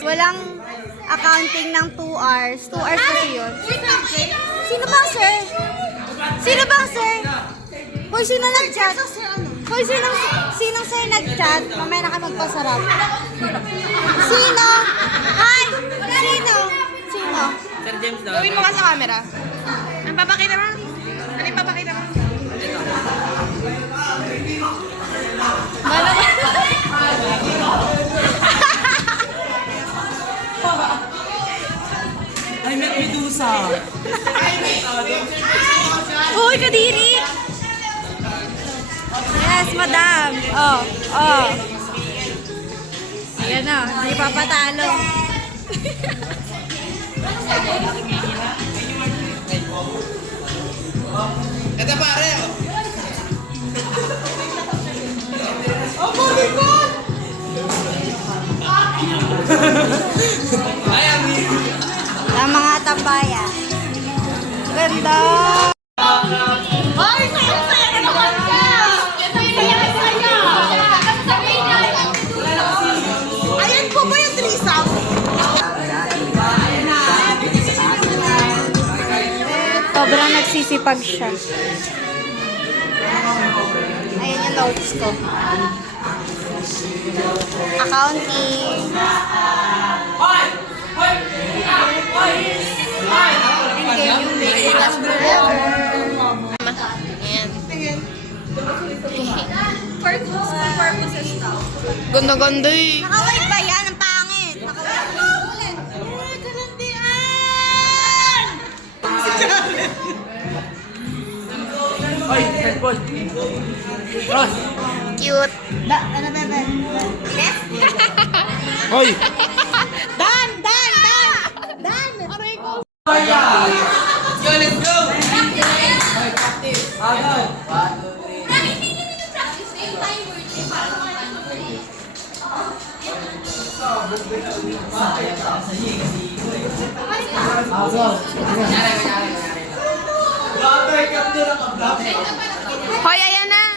Walang accounting ng 2 hours. 2 hours kasi yun. Sino bang sir? Sino bang sir? Hoy, sino nag-chat? Hoy, sinong sir nag-chat? Mamaya na kayo magpasarap. Sino? Hi! Sino? Sino? Sir James daw. Gawin mo ka sa camera. Ang papakita mo? Ano yung papakita mo? I met Medusa. Uy, kadiri! Yes, madam. Oh, oh. Ayan na, hindi papatalo. Ito pare. Oh, my God! Ang mga tambaya. Ganda! Ay, sayang-saya na naman ka! Sayang-saya! Ayan po ba yung threesome? Sobrang nagsisipag siya. Ayan yung notes ko. Accounting. Can you make it last forever? For purposes daw. Ganda-ganda eh. Nakawait ba yan? Ang pangit. Nakawait. Oy, headphone. Ross. Cute. Ano bebe? Yes? Hoy. Dan! Dan! Dan! Dan! Aray ko. Yo, let's go. Agaw. Hoy, ayan na.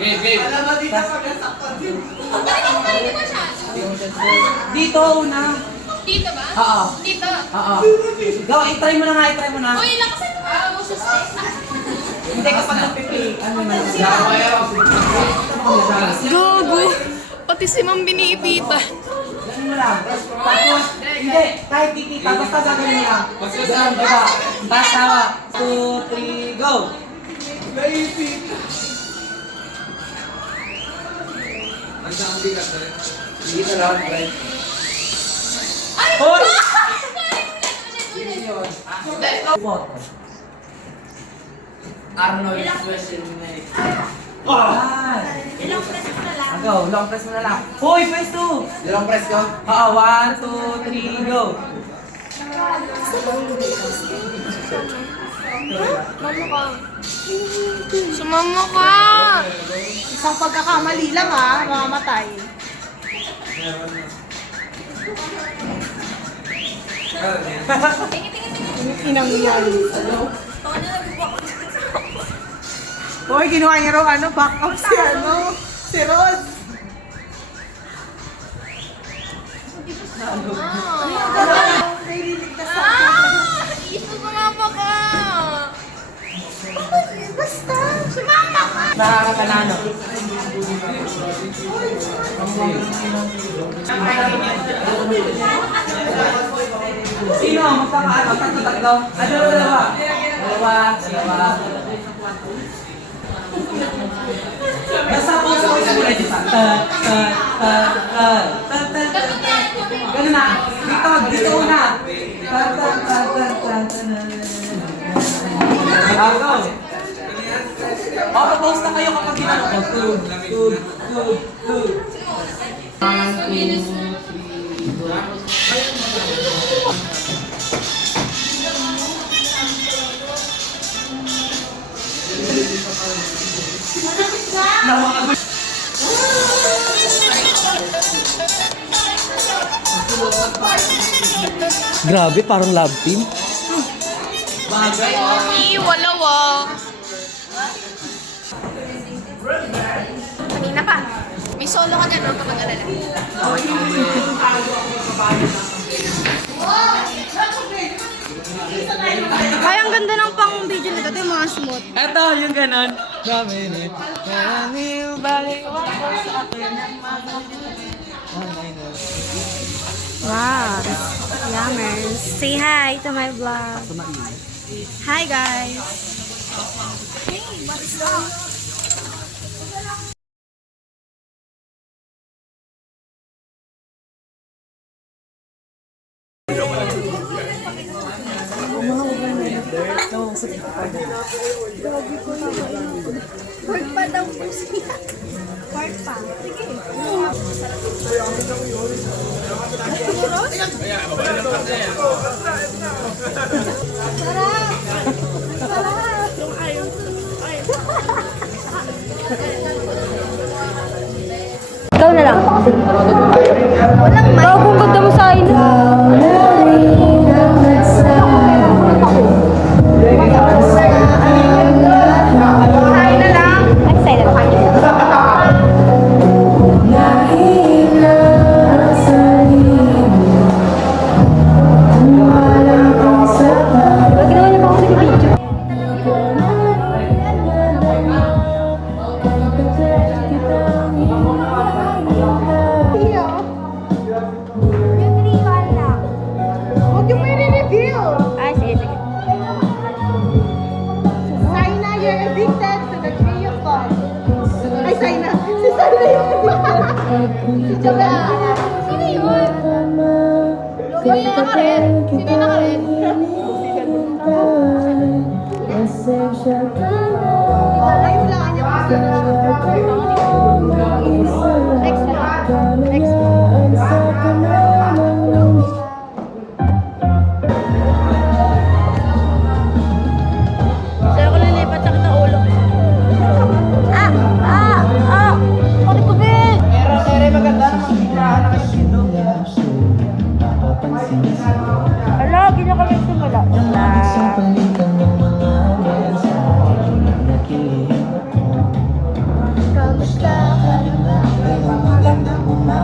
Okay, okay. Dito una. Dito ba? Oo. Dito. Oo. Go, i-try mo na nga, i-try mo na. Uy, lakasan mo. Hindi kapag nagpipi. Ano naman? Gago. Pati si Ma'am biniipita. Ganun mo lang. Tapos, hindi, kahit titita, basta gagawin mo lang. Ganun, diba? Tapos tawa. 2, 3, go! Hindi ka lang, right? Hoy! Photo. Arnold Schwarzenegger. Ilang press mo na lang? Go, long press mo na lang. Hoy, press 2! Ilang press ko? Oo, 1, 2, 3, go! Sumama ka. Isang pagkakamali lang ha, mamamatay. Inang yan. Hoy, ginawa niya raw back up si si Rose. Ito sumama ka. Basta, sumama ka. Nakakatanano. Sino? Magkakaano? Tatlo-tatlo? Dalawa. Dalawa. Nasa puso ko sa mula dito. Ganun na. Dito una. Go. Post na kayo kapag ginano ko. Tug. 1, 2, 3. Grabe, parang love team. Bagay oh. Walawa. Kanina pa. May solo ka dyan, huwag ka mag-alala. Ay, ang ganda ng pang video nito. Ito yung mga smooth. Eto, yung ganon. Dominate. Marami yung balik ako sa akin. Wow. Yummers. Say hi to my vlog. Hi, guys. Hey, what's up? Pork pa daw po siya. Pork pa. Sige. Sarap! Sarap! Ikaw na lang. Walang mic. Ikaw kung ganda mo sa akin. Ay na lang. Excited. Wag naman niyo pa ako nag-video. Huwag yung may re-review. Ay, sige, sige. Saina, you're addicted to the tree of God. Ay, Saina. Si Saina yung addicted. Si Jaga. Sino yun? Sino yung naka-red? Sino yung naka-red? Ay, hulaan niya kung sino siya. Next na. Next. Sa'yo ko lilipat sa kitang ulo. Bakit ko, Ben? Ere maganda naman tirahan na kayo dito. Ala, gina kami simula. Kamusta ka na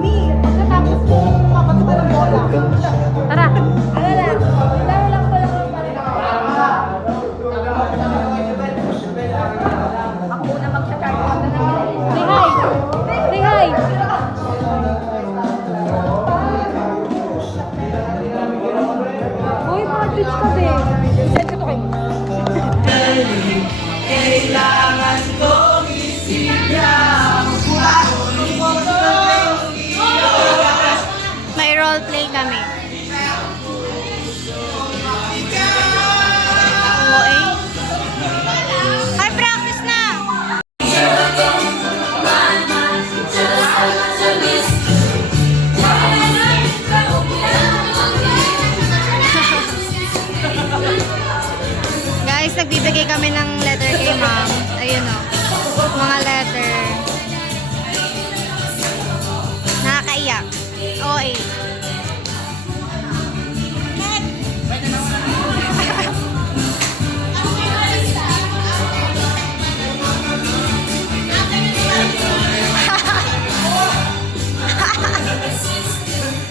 Mi, pagkatapos ko, papagkita ng bola. Tara. Ano lang? Laro lang pala ko. Ako na mag-charge. Say hi! Say hi! Uy, mga twitch ka din. Send ko to kayo. Kailangan kong isipin. May roleplay kami. Oo eh. Ay, practice na! Guys, nagbibigay kami ng letter kay ma'am. Ayun o. Mga letter. Nakakaiyak. OA.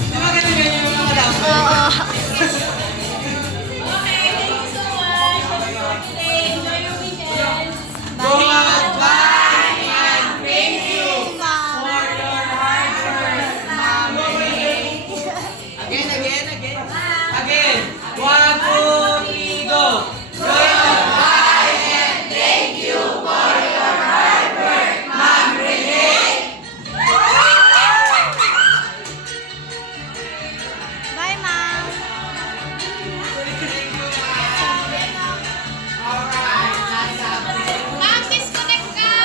Di ba ganyan yung mga damo? Oo. Again. 1, 2, 3, go. Bye, ma'am. Ma'am, disconnect ka!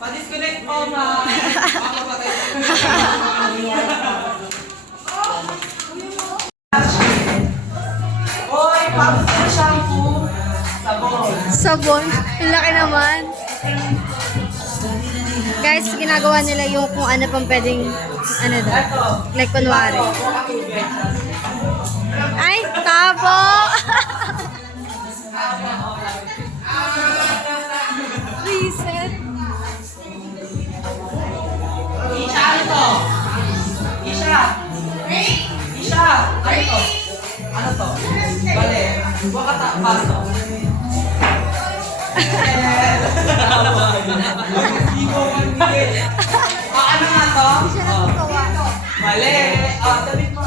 Pa-disconnect po, ma'am. Oy, tapos yung shampoo. Sabon. Sabon. Ang laki naman. Guys, ginagawa nila yung kung ano pang pwedeng, ano daw, like kunwari. Ay, tabo! Reset. Isha, ano to? Isha! Isha! Ano to? Ano to? Bale, buka ka paso. Hindi ko manigil. Ano nga to? Siya natutuwa. Mali. Dalit mo.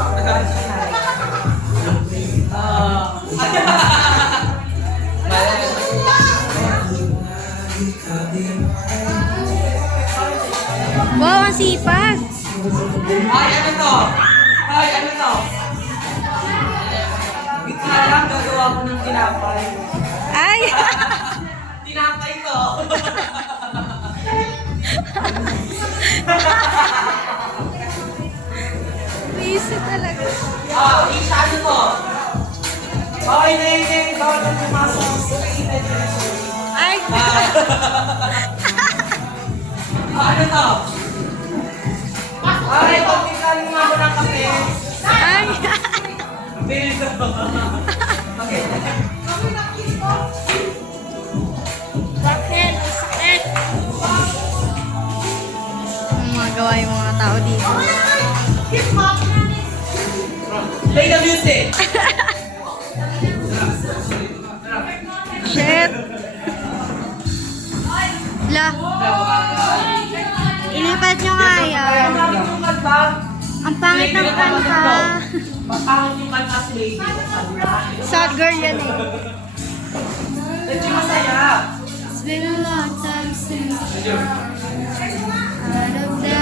Wow, ang sipag. Ay, ano to? Ay, ano to? Bigla lang gagawa ko ng tinapay. Ay! Tinapay ko. Reset talaga. Isha, ano to? Okay, hindi. Bawal kang pumasok. Ay! Ano to? Ay, pagkikaan mo nga ako ng kape. Ay! Bilis ako. Okay. Ang mga gawa yung mga tao dito. Play the music. Shit! La! Ilipat nyo nga yan. Yung kanta. Ang pangit ng kanta. Mapangit yung kanta si Lady. Sad girl yan eh. Medyo masaya. It's been a long time since out of the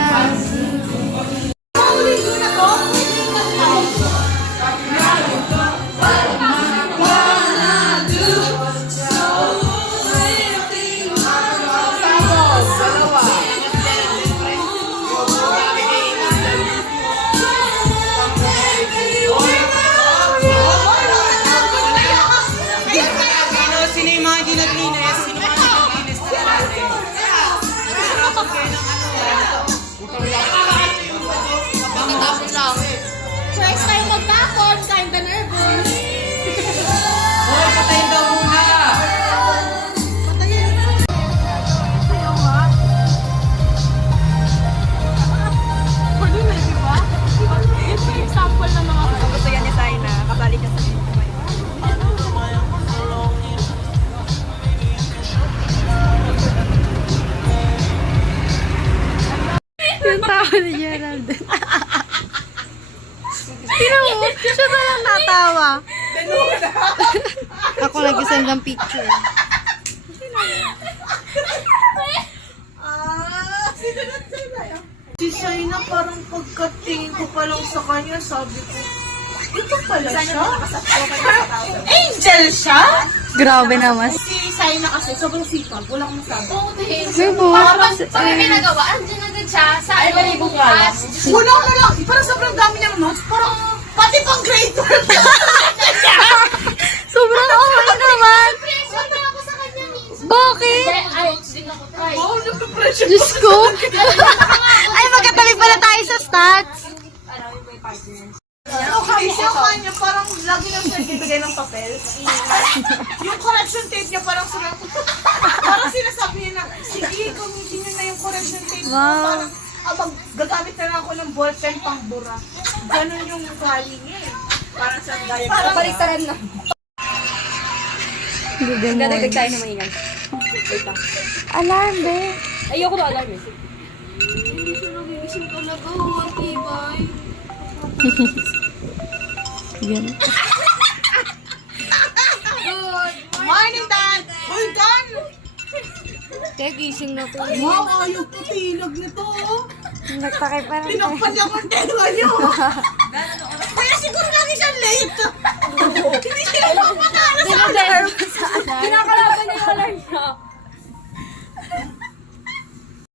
Sino yung mga hindi naglinis? Sino mga hindi naglinis sa natin? First time magtapon, kinda nervous. Hoy, patayin daw muna! Pwede na, di ba? Ito yung sample ng mga gusto yan ni Saina. Kasali ka sa video. Yung tawa ni Geraldine. Tingnan mo, siya na lang natawa. Ako nag-send ng picture. Si Shaina parang pagkatingin ko pa lang sa kanya, sabi ko, ito pala siya? Angel siya? Grabe naman. Si Shaina kasi, sobrang sipag, wala akong masabi. May buhat. Pag may nagawa, andyan agad siya sa bukas. Wala na lang, parang sobrang dami niyang notes, parang pati pang grade 12. Sobrang okay naman. Pressure na ako sa kanya minsan. Bakit? Ay, din ako try. Oh, nagpa-pressure. Diyos ko. Ay, magkatabi pala tayo sa stats. Okay, siya kanya, parang lagi lang siya bibigay ng papel. Yung correction tape niya parang parang sinasabi niya na, sige, gamitin niyo na yung correction tape. Wow. Parang, gagamit na lang ako ng ballpen pang bura. Ganon yung ugali niya eh. Parang sa gaya. Parang Baliktaran na. Dadagdag tayo ng maingat. Wait lang. Alarm, be. Ayoko na alarm eh. Yan. morning, Dan! Uy, Dan! Kaya gising na to. Wow, ayaw ko tinag nito. Nagtakay pa rin. Tinakpan niya kung tenwa niyo. Kaya siguro lagi siya late. Hindi siya napapatalo sa alarm. Kinakalaban niya yung alarm niya.